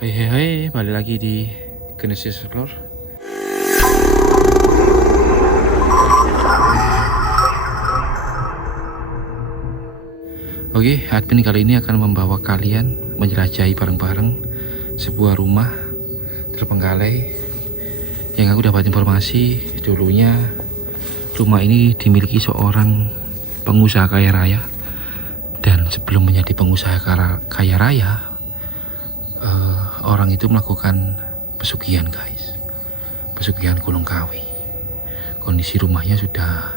Hai hai hai, balik lagi di Genesis Explore. Oke, admin kali ini akan membawa kalian menjelajahi bareng-bareng sebuah rumah terbengkalai yang aku dapat informasi dulunya rumah ini dimiliki seorang pengusaha kaya raya, dan sebelum menjadi pengusaha kaya raya orang itu melakukan pesugihan guys, pesugihan Gunung Kawi. Kondisi rumahnya sudah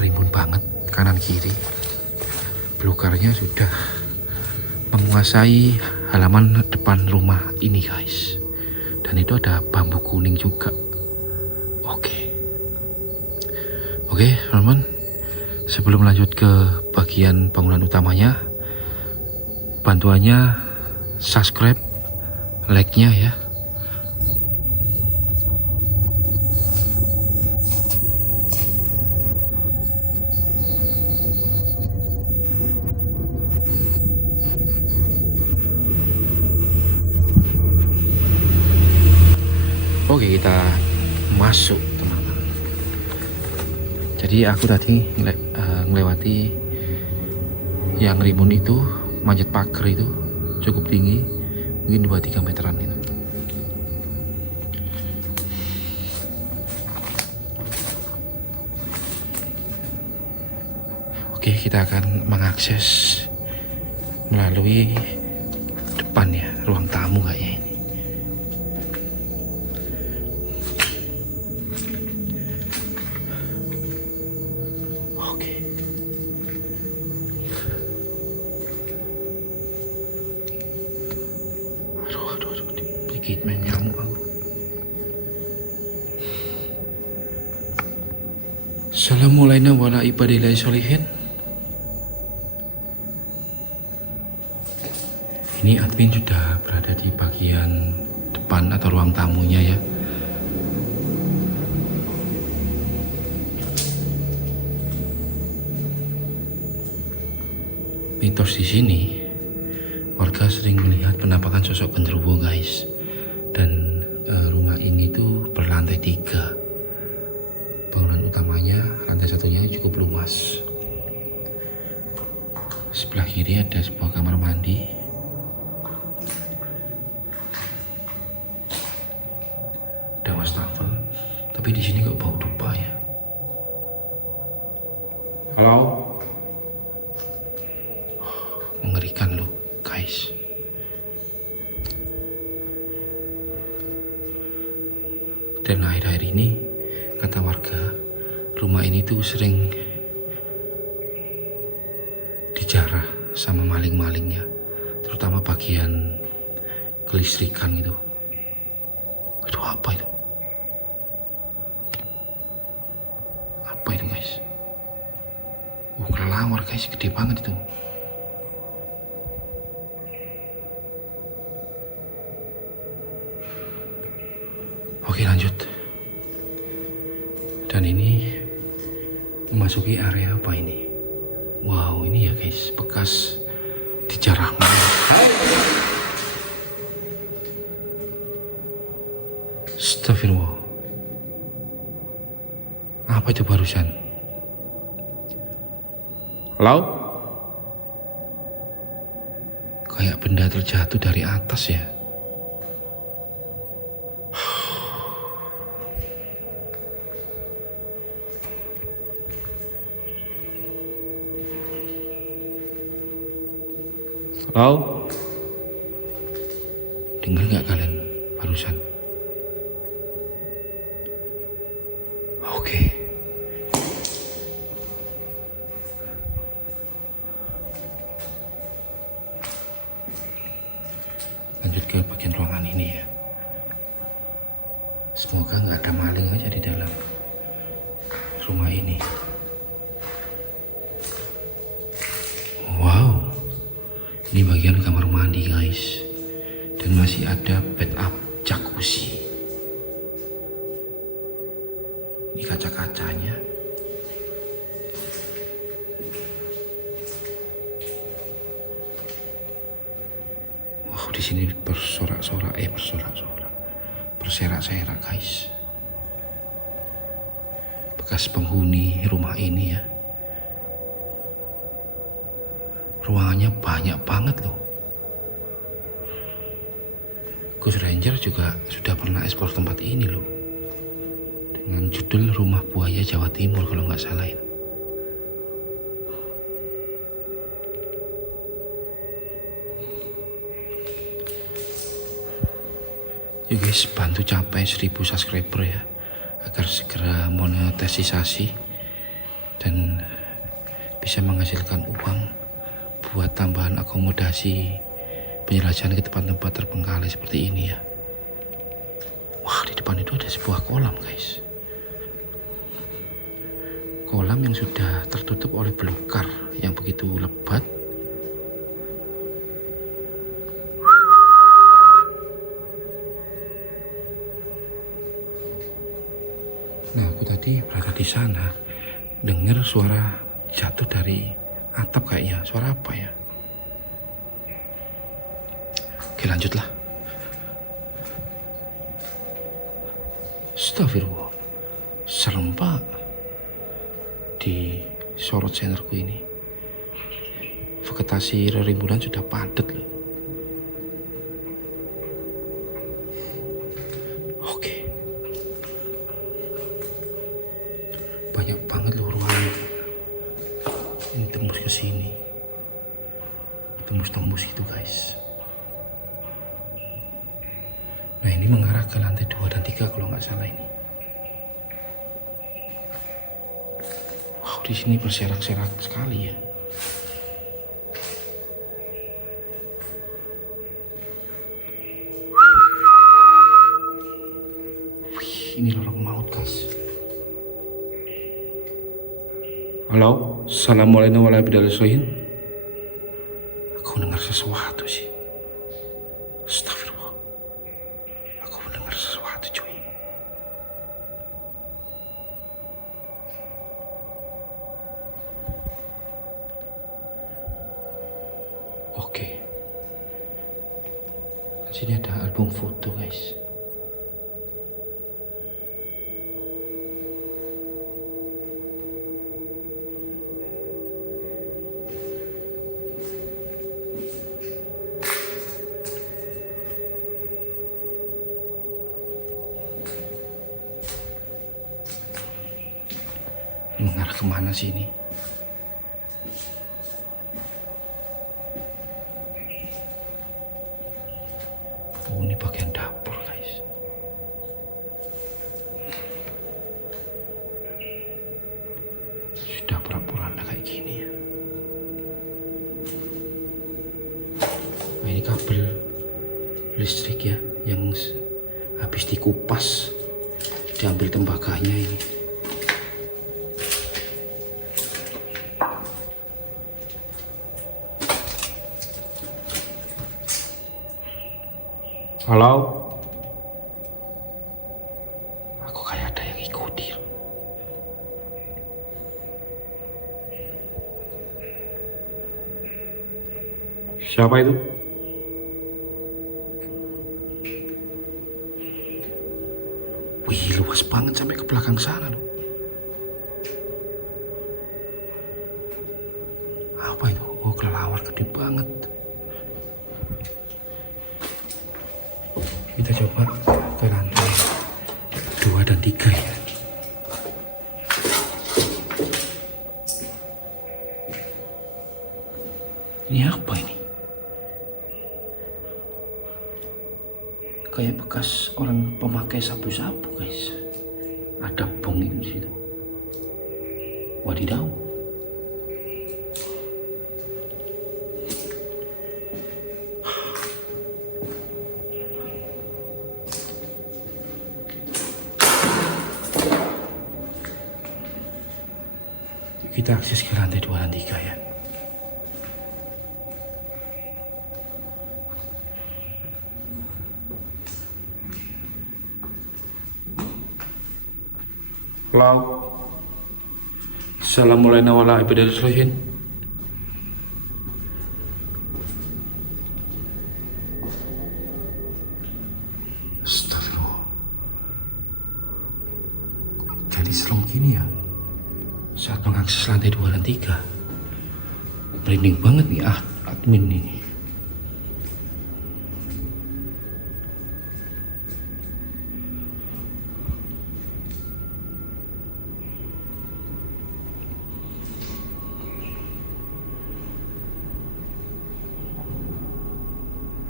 rimbun banget kanan kiri, belukarnya sudah menguasai halaman depan rumah ini guys, dan itu ada bambu kuning juga. Oke teman-teman, sebelum lanjut ke bagian bangunan utamanya, bantuannya subscribe, like-nya ya. Oke, kita masuk teman-teman. Jadi aku tadi ngelewati yang rimbun itu, manjat pagar itu cukup tinggi, mungkin 2-3 meteran itu. Oke, kita akan mengakses melalui depan ya, ruang tamu kayaknya ini. Oke. Aduh, dikit main nyamuk aku. Assalamualaikum warahmatullahi wabarakatuh. Ini admin sudah berada di bagian depan atau ruang tamunya ya. Mitos di sini, warga sering melihat penampakan sosok genderuwo guys. Dan rumah ini tuh berlantai 3. Bangunan utamanya lantai 1-nya cukup luas. Sebelah kiri ada sebuah kamar mandi. Ada wastafel, tapi di sini kok bau dupa ya. Halo. Mengerikan loh guys. Dan akhir-akhir ini kata warga, rumah ini tuh sering dijarah sama maling-malingnya, terutama bagian kelistrikan gitu. Itu apa itu? Apa itu guys? Kelelawar guys, gede banget itu. Oke lanjut. Dan ini memasuki area apa ini? Wow, ini ya guys, bekas dijarah maling. Astagfirullah. Apa itu barusan? Halo? Kayak benda terjatuh dari atas ya. Halo? Dengar nggak kalian barusan? Oke. Lanjut ke bagian ruangan ini ya. Semoga nggak ada maling aja di dalam rumah ini. Wow, ini bagian kamar mandi guys, dan masih ada bathtub jacuzzi. Ini kaca-kacanya. Wow, di di sini bersorak-sorak, berserak-serak guys. Bekas penghuni rumah ini ya. Ruangannya banyak banget loh. Ghost Ranger juga sudah pernah eksplor tempat ini loh, dengan judul Rumah Buaya Jawa Timur kalau nggak salah ya. Yuk guys, bantu capai 1000 subscriber ya, agar segera monetisasi dan bisa menghasilkan uang buat tambahan akomodasi penjelajahan ke tempat-tempat terpenggalai seperti ini ya. Wah, di depan itu ada sebuah kolam guys. Kolam yang sudah tertutup oleh belukar yang begitu lebat. Nah, aku tadi berada di sana, dengar suara jatuh dari atap kayaknya. Suara apa ya? Oke, lanjutlah. Astagfirullah, serem pak di sorot senterku ini. Vegetasi rerimbunan sudah padat loh. Oke, banyak banget loh ruangan ini, tembus ke sini, tembus itu guys. Nah, ini mengarah ke lantai 2 dan 3 kalau nggak salah ini. Wow, di sini berserak-serak sekali ya. Wih, ini lorong maut guys. Halo, assalamualaikum warahmatullahi wabarakatuh. Aku dengar sesuatu sih. Astagfirullah, aku mendengar sesuatu cuy. Oke, di sini ada album foto guys. Mengarah kemana sih ini? Oh, ini bagian dapur guys. Sudah pura-pura kayak gini ya. Nah, ini kabel listrik ya, yang habis dikupas diambil tembaganya ini. Halo, aku kayak ada yang ikuti. Siapa itu? Wih, luas banget sampai ke belakang sana loh. Apa itu? Oh, kelelawar gede banget. Kita coba ke lantai 2 dan 3 ya. Ini apa ini? Kayak bekas orang pemakai sabu-sabu guys. Ada bong itu di situ. Wadidaw. Kita akses ke lantai 2 dan 3 ya. Halo, assalamualaikum warahmatullahi wabarakatuh. Astagfirullah. Jadi serem gini ya saat mengakses lantai 2 dan 3. Merinding banget nih admin ini.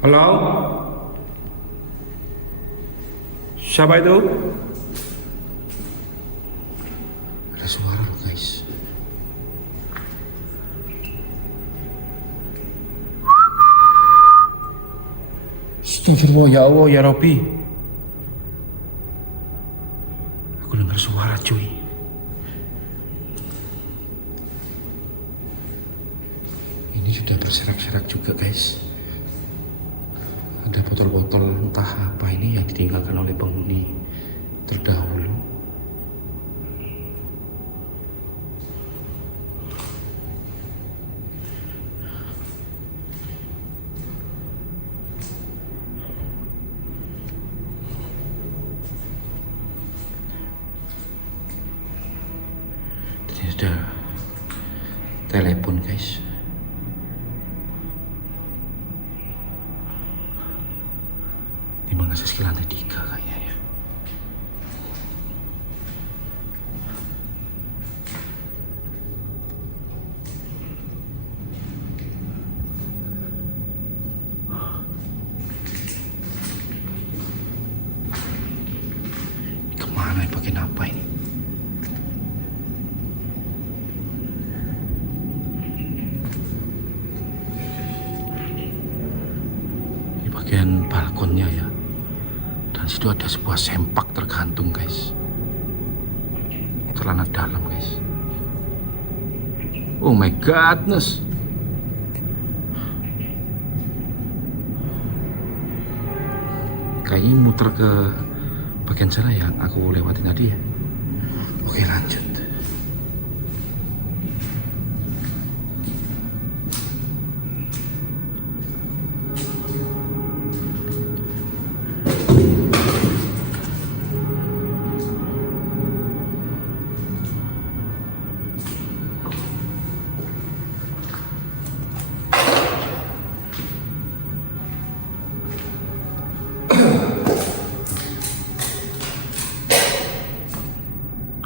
Halo? Siapa itu? Ada suara loh guys. Astagfirullah, ya Allah, ya Rabbi. Aku dengar suara cuy. Ini sudah berserak-serak juga guys. Ada botol-botol entah apa ini yang ditinggalkan oleh penghuni terdahulu. Ini ada telepon guys. Ini mengakses ke lantai 3 kayaknya ya. Ini kemana ya, bagian apa ini? Ini bagian balkonnya ya. Dan situ ada sebuah sempak tergantung guys. Itu celana dalam guys. Oh my godness. Kayaknya muter ke bagian sana yang aku lewatin tadi ya. Oke lanjut.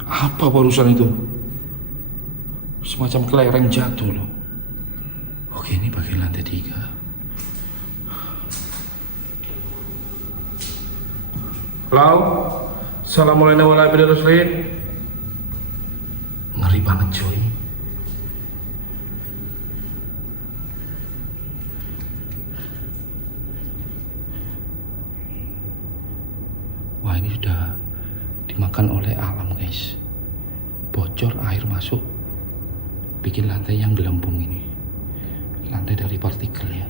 Apa barusan itu? Semacam kelereng jatuh loh. Oke, ini bagian lantai 3. Halo? Assalamualaikum warahmatullahi wabarakatuh. Ngeri banget coy. Wah, ini sudah dimakan oleh alam guys. Bocor, air masuk, bikin lantai yang gelembung ini. Lantai dari partikel ya.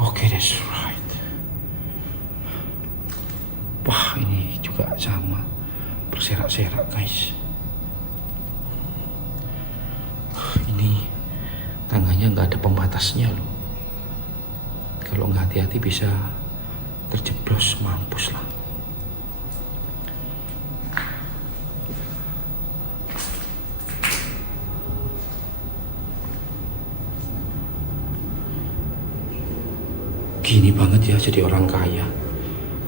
Oke, that's right. Wah, ini juga sama, berserak-serak guys. Ini tangganya nggak ada pembatasnya loh. Kalau nggak hati-hati bisa terjeblos, mampus lah. Gini banget ya jadi orang kaya.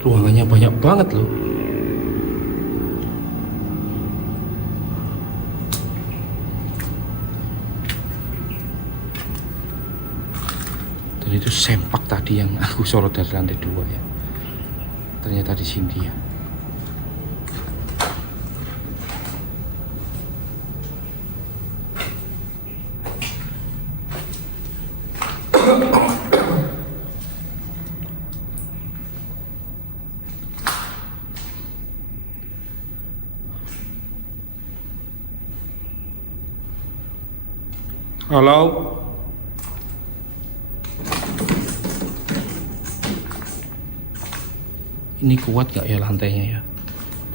Ruangannya banyak banget loh. Dan itu sempak tadi yang aku sorot dari lantai 2 ya. Ternyata di sini ya. Halo? Ini kuat gak ya lantainya ya?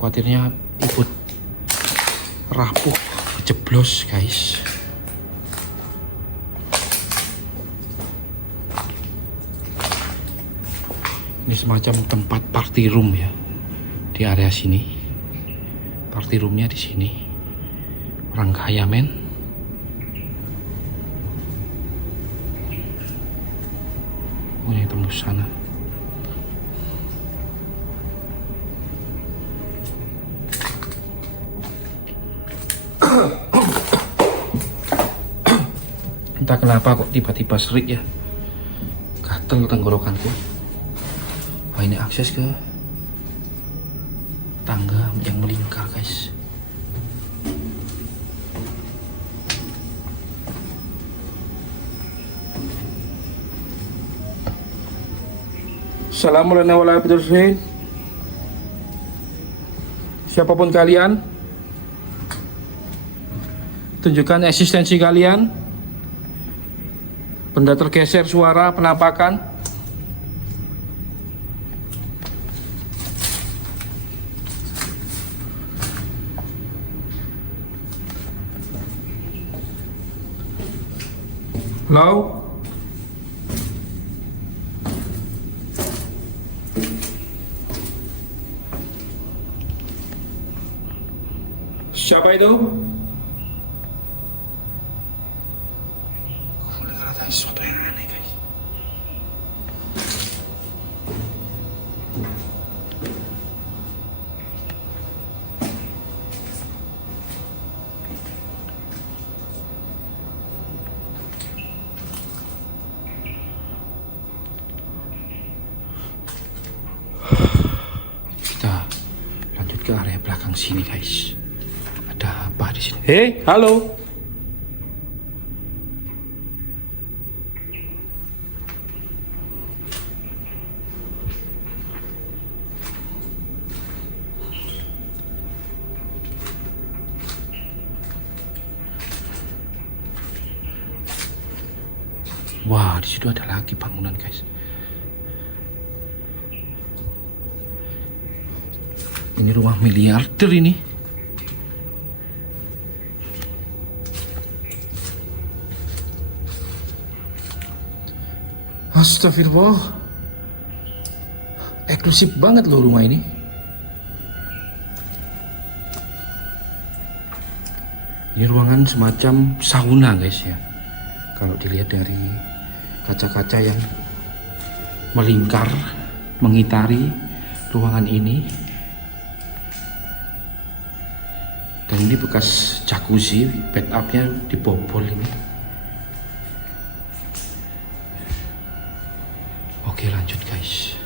Khawatirnya ikut rapuh, jeblos guys. Ini semacam tempat party room ya, di area sini. Party roomnya di sini. Orang kaya men. Oh ini tembus sana. Entah kenapa kok tiba-tiba serik ya, gatel tenggorokanku. Wah ini akses ke tangga yang melingkar guys. Assalamualaikum warahmatullahi wabarakatuh. Siapapun kalian, tunjukkan eksistensi kalian. Benda tergeser, suara, penampakan. Halo? Siapa itu? Ada sesuatu yang aneh guys. Kita lanjut ke area belakang sini guys. Ada apa di sini? Hei, halo. Wah, di situ ada lagi bangunan guys. Ini rumah miliarder ini. Astagfirullah. Eksklusif banget loh rumah ini. Ini ruangan semacam sauna guys ya. Kalau dilihat dari kaca-kaca yang melingkar mengitari ruangan ini. Dan ini bekas jacuzzi, bed up-nya dibobol ini. Oke lanjut guys.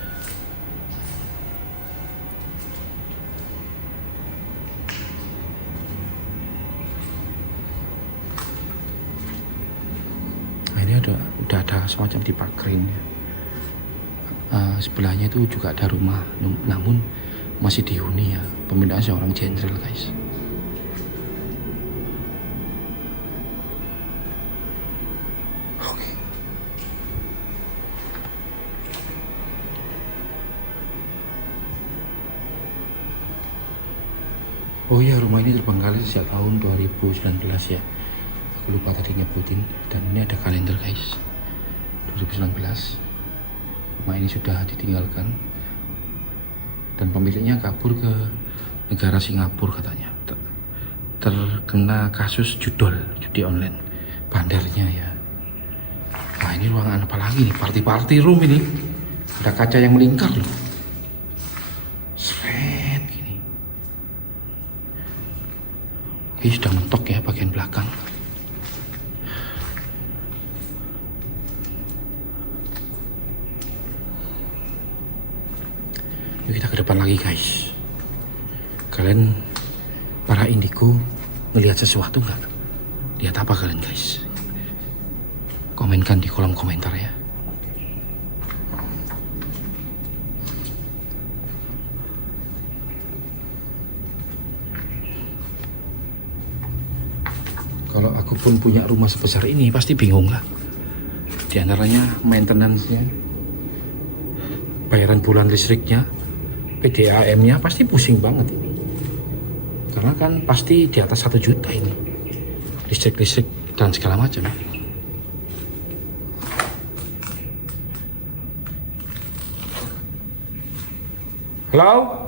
Nah, ini udah ada semacam dipakerin ya. Sebelahnya itu juga ada rumah, namun masih dihuni ya. Pemiliknya seorang jenderal guys. Oh iya, rumah ini terbengkalai sejak tahun 2019 ya. Aku lupa tadi nyebutin. Dan ini ada kalender guys, 2019. Rumah ini sudah ditinggalkan. Dan pemiliknya kabur ke negara Singapura katanya. Terkena kasus judi online. Bandarnya ya. Nah ini ruangan apa lagi nih? Party room ini. Ada kaca yang melingkar loh. Ini sudah mentok ya bagian belakang. Yuk kita ke depan lagi guys. Kalian para indigo melihat sesuatu nggak? Lihat apa kalian guys? Komenkan di kolom komentar ya. Kalau aku pun punya rumah sebesar ini pasti bingung lah. Di antaranya maintenance-nya, bayaran bulan listriknya, PDAM-nya pasti pusing banget ini. Karena kan pasti di atas 1 juta ini. Listrik dan segala macam. Halo?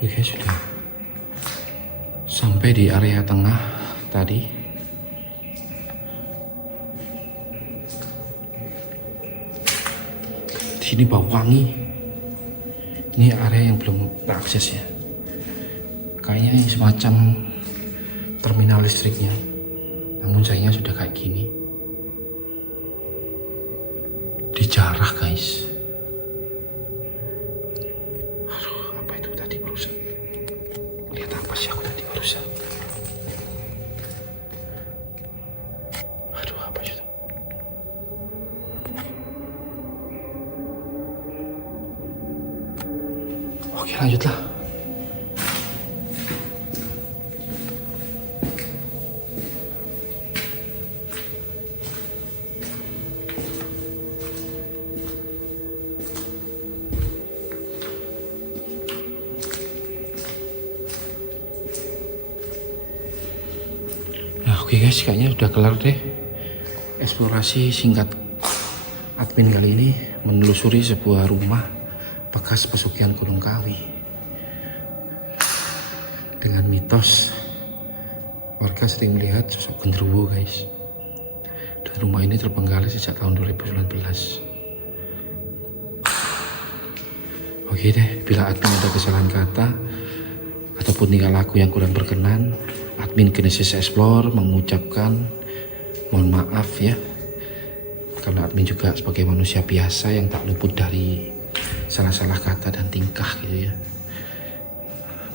Oke, sudah sampai di area tengah tadi. Di sini bau wangi. Ini area yang belum terakses ya. Kayaknya ini semacam terminal listriknya. Namun sayangnya sudah kayak gini. Dijarah guys. Lihat apa sih aku tadi barusan? Aduh, apa itu? Oke, lanjutlah. Oke guys, kayaknya udah kelar deh eksplorasi singkat admin kali ini menelusuri sebuah rumah bekas pesugihan Gunung Kawi. Dengan mitos warga sering melihat sosok genderuwo guys. Dan rumah ini terpenggal sejak tahun 2019. Oke deh, bila admin ada kesalahan kata ataupun tingkah laku yang kurang berkenan, admin Genesis Explore mengucapkan mohon maaf ya, karena admin juga sebagai manusia biasa yang tak luput dari salah-salah kata dan tingkah gitu ya.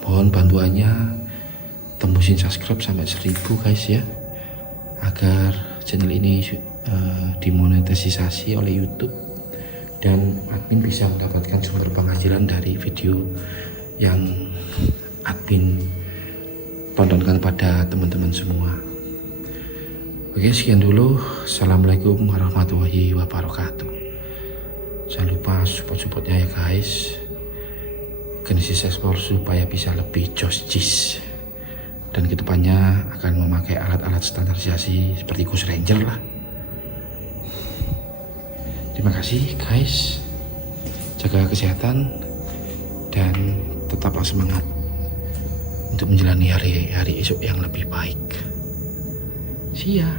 Mohon bantuannya tembusin subscribe sampai 1000 guys ya, agar channel ini dimonetisasi oleh YouTube dan admin bisa mendapatkan sumber penghasilan dari video yang admin tontonkan pada teman-teman semua. Oke, sekian dulu. Assalamualaikum warahmatullahi wabarakatuh. Jangan lupa support-supportnya ya guys, Genesis Explore supaya bisa lebih jis, dan kedepannya akan memakai alat-alat standarisasi seperti Ghost Ranger lah. Terima kasih guys, jaga kesehatan dan tetaplah semangat untuk menjalani hari-hari esok yang lebih baik. See ya.